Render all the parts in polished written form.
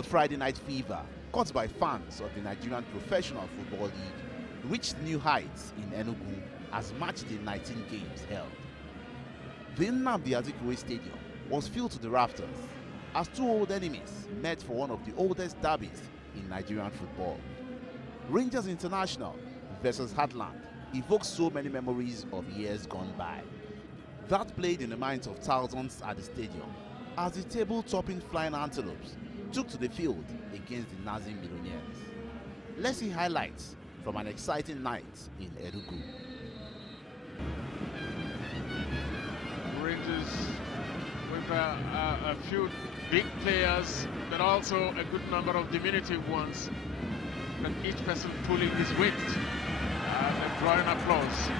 the Friday night fever caught by fans of the Nigerian Professional Football League reached new heights in Enugu as match day 19 games held. The Nnamdi Azikiwe Stadium was filled to the rafters as two old enemies met for one of the oldest derbies in Nigerian football. Rangers International versus Heartland evokes so many memories of years gone by. That played in the minds of thousands at the stadium as the table-topping Flying Antelopes took to the field against the Nazi Millionaires. Let's see highlights from an exciting night in Enugu. Rangers with a few big players, but also a good number of diminutive ones, and each person pulling his weight and drawing applause.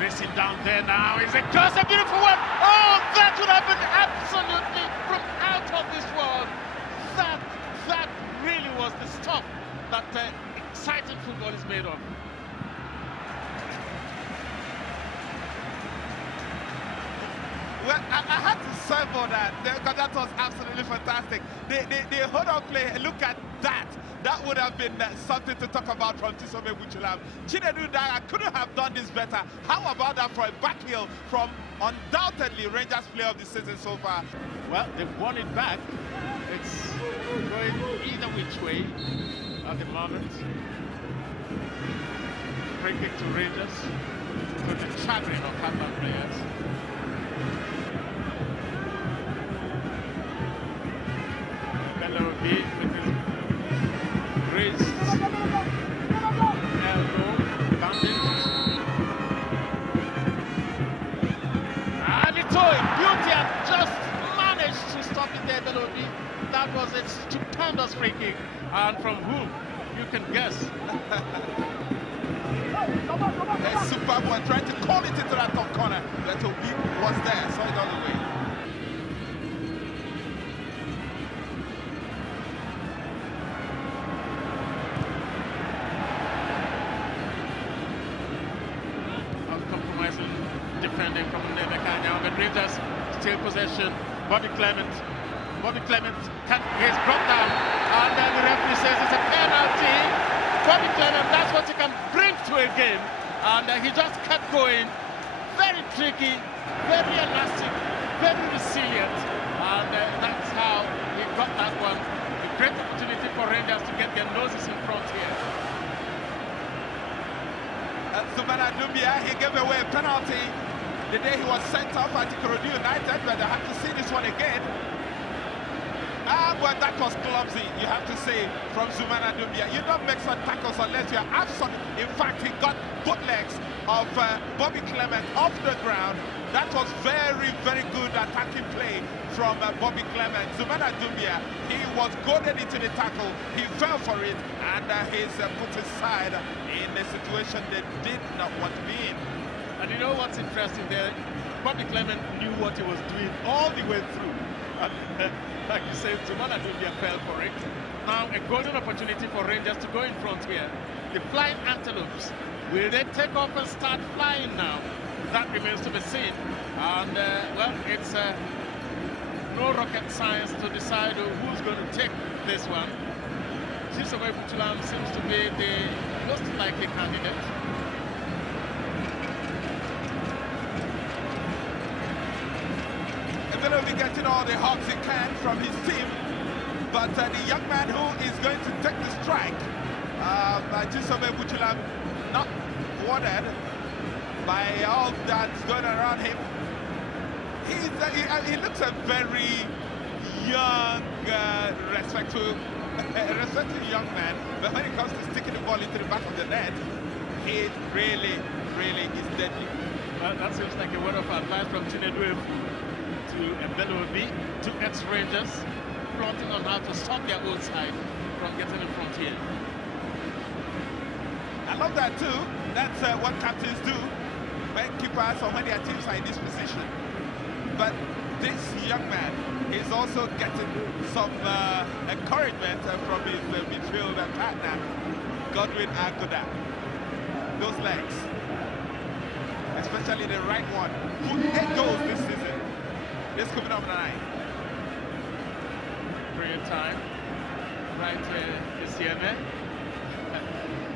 Racing down there now is a cross, a beautiful one. Oh, that would have been absolutely from out of this world. That really was the stuff that exciting football is made of. Well, I had to serve for that because that was absolutely fantastic. The hold on play, look at that. That would have been something to talk about from Tisome Buchulam. Chinedu Dara couldn't have done this better. How about that for a back heel from undoubtedly Rangers player of the season so far? Well, they've won it back. It's going either which way at the moment. Free kick to Rangers, to the chagrin of Heartland players. With his raised elbow, bandaged. And Beauty had just managed to stop it there, Belobi. That was a stupendous free kick. And from whom? You can guess. A superb one, trying to call it into that top corner. But Obi was there, saw it all the way. Defending from Nemeka, but Rangers still possession. Bobby Clement he's brought down, and then the referee says it's a penalty. Bobby Clement, that's what he can bring to a game, and he just kept going. Very tricky, very elastic, very resilient, and that's how he got that one. A great opportunity for Rangers to get their noses in front here. Zumana Dumbia, he gave away a penalty the day he was sent off at Ikorodu United, but I have to see this one again. Well, that was clumsy, you have to say, from Zumana Dumbia. You don't make some tackles unless you're absolute. In fact, he got both legs of Bobby Clement off the ground. That was very, very good attacking play from Bobby Clement. Zumana Dumbia, he was goaded into the tackle, he fell for it, and he's put his side in a situation they did not want to be in. And you know what's interesting there? Bobby Clement knew what he was doing all the way through. And, like you said, Zumana Dumbia fell for it. Now a golden opportunity for Rangers to go in front here. The Flying Antelopes, will they take off and start flying now? That remains to be seen. And well, it's no rocket science to decide who's going to take this one. Tisome Buchulam seems to be the most likely candidate. Will be getting all the hugs he can from his team, but the young man who is going to take the strike, Tisome Buchulam, not wanted by all that's going around him. He looks a very young, respectful young man, but when it comes to sticking the ball into the back of the net, he really is deadly. Well, that seems like a word of advice from Chinedu to Belobi, to ex-Rangers, plotting on how to stop their own side from getting in front here. I love that too. That's what captains do when keepers or when their teams are in this position. But this young man is also getting some encouragement from his midfield partner, Godwin Agoda. Those legs, especially the right one, who 8 goals this season. This coming up tonight. Brilliant time. right, Isiene,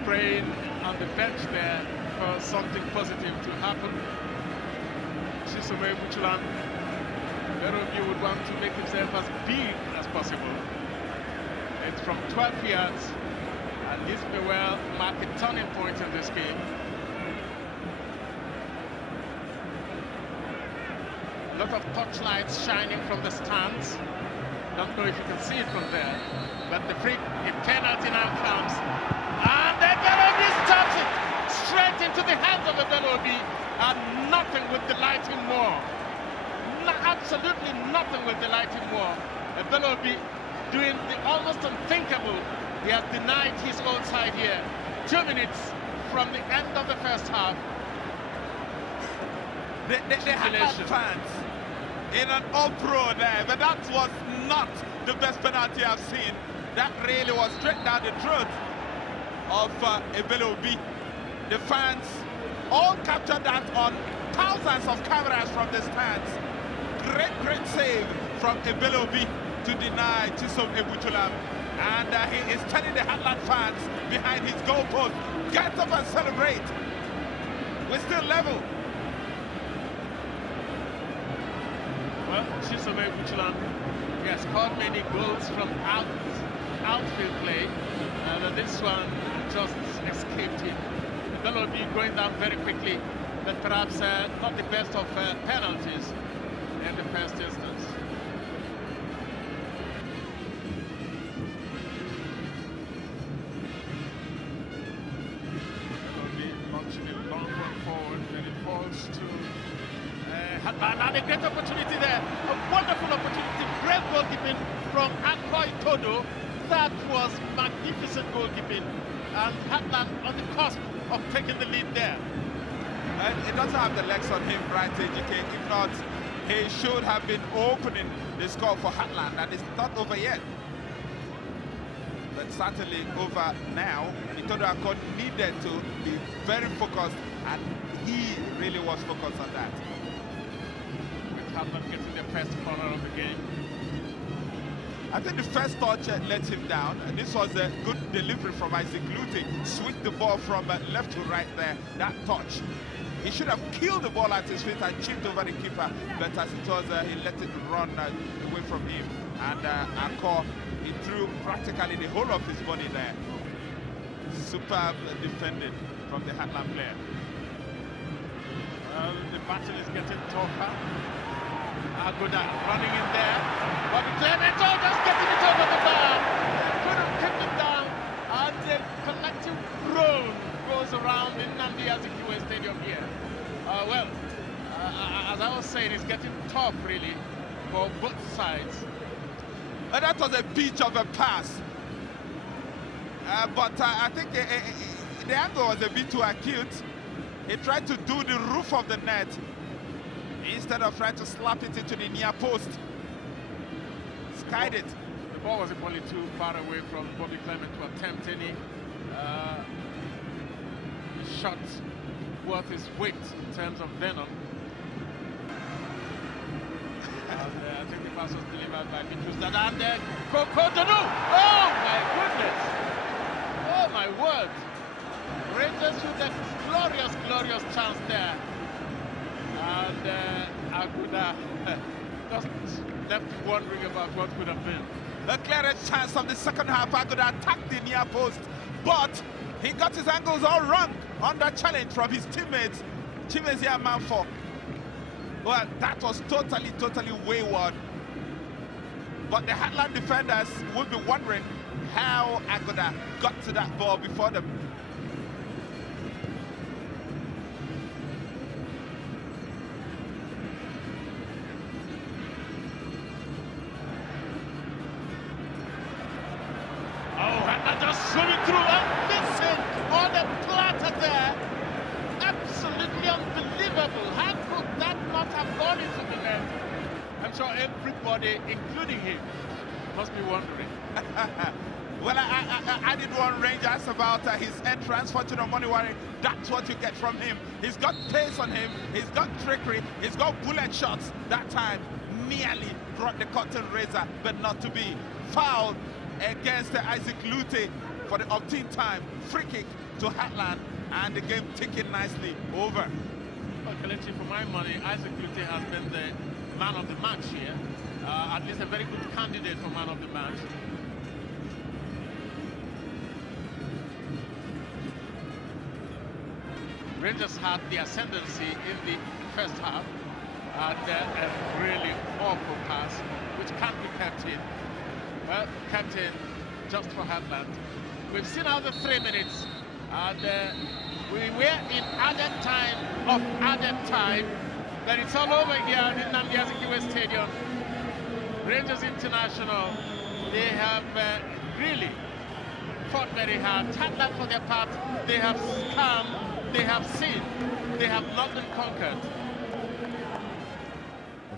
praying on the bench there for something positive to happen. Chisome Buchulan, Berobi would want to make himself as big as possible. It's from 12 yards, and this may well mark a turning point in this game. A lot of touchlights shining from the stands. Don't know if you can see it from there, but the penalty now comes, and the Berobi stops it straight into the hands of the Berobi, and nothing will delight him more. Absolutely nothing will delight him more. Berobi doing the almost unthinkable. He has denied his own side here. 2 minutes from the end of the first half. The Heartland fans in an uproar there, but that was not the best penalty I've seen. That really was straight down the throat of Berobi. The fans all captured that on thousands of cameras from the stands. Great save from Berobi to deny Chisom Ebuchulam. And he is telling the Heartland fans behind his goalpost, get up and celebrate. We're still level. Well, Chisom Ebuchulam, he has scored many goals from outfield play, and this one just escaped him. Berobi going down very quickly, but perhaps not the best of penalties in the first instance. Berobi launching a long one forward, and it falls to Heartland, and a great opportunity there, a wonderful opportunity, great goalkeeping from Akoi Todo. That was magnificent goalkeeping, and Heartland on the cusp of taking the lead there. And he doesn't have the legs on him, right, AGK? If not, he should have been opening the score for Heartland, and it's not over yet. But certainly over now. Itodo Akon needed to be very focused, and he really was focused on that. With Heartland getting the first corner of the game. I think the first touch let him down. And this was a good delivery from Isaac Lute. Switched the ball from left to right there. That touch. He should have killed the ball at his feet and chipped over the keeper. But as it was, he let it run away from him. And Akor, he threw practically the whole of his body there. Superb defended from the Heartland player. Well, the battle is getting tougher. Aguda running in there. Bobby Clement, just getting it over the bar. Couldn't keep it down. And the collective groan goes around in Nnamdi Azikiwe Stadium here. As I was saying, it's getting tough really for both sides. And that was a beach of a pass. But I think the angle was a bit too acute. He tried to do the roof of the net instead of trying to slap it into the near post. Skied it. The ball was probably too far away from Bobby Clement to attempt any shot worth his weight in terms of venom. And I think the pass was delivered by Bitrus Dada, and Kokodonu! Oh my goodness! Oh my word! Rangers with a glorious chance there. And Aguda just left wondering about what could have been. The clearest chance of the second half. Aguda attacked the near post, but he got his angles all wrong under challenge from his teammates, Chimezia Manfo. Well, that was totally wayward. But the Heartland defenders will be wondering how Aguda got to that ball before them. Swimming through and missing on the platter there. Absolutely unbelievable. How could that not have gone into the net? I'm sure everybody, including him, must be wondering. Well, I did one Ranger ask about his entrance for Money. That's what you get from him. He's got pace on him. He's got trickery. He's got bullet shots. That time nearly brought the cotton razor, but not to be. Foul against Isaac Lute for the 18th time. Free kick to Heartland, and the game ticking nicely over. Well, Kelechi, for my money, Isaac Lute has been the man of the match here. At least a very good candidate for man of the match. Rangers had the ascendancy in the first half, and a really awful pass, which can't be kept in. Well, kept in just for Heartland. We've seen out the 3 minutes, and we were in added time of added time. Then it's all over here at Nnamdi Azikiwe Stadium. Rangers International, they have really fought very hard. Heartland, for their part, they have come, they have seen, they have not been conquered.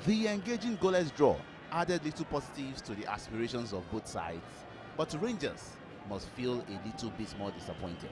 The engaging goalless draw added little positives to the aspirations of both sides, but Rangers must feel a little bit more disappointed.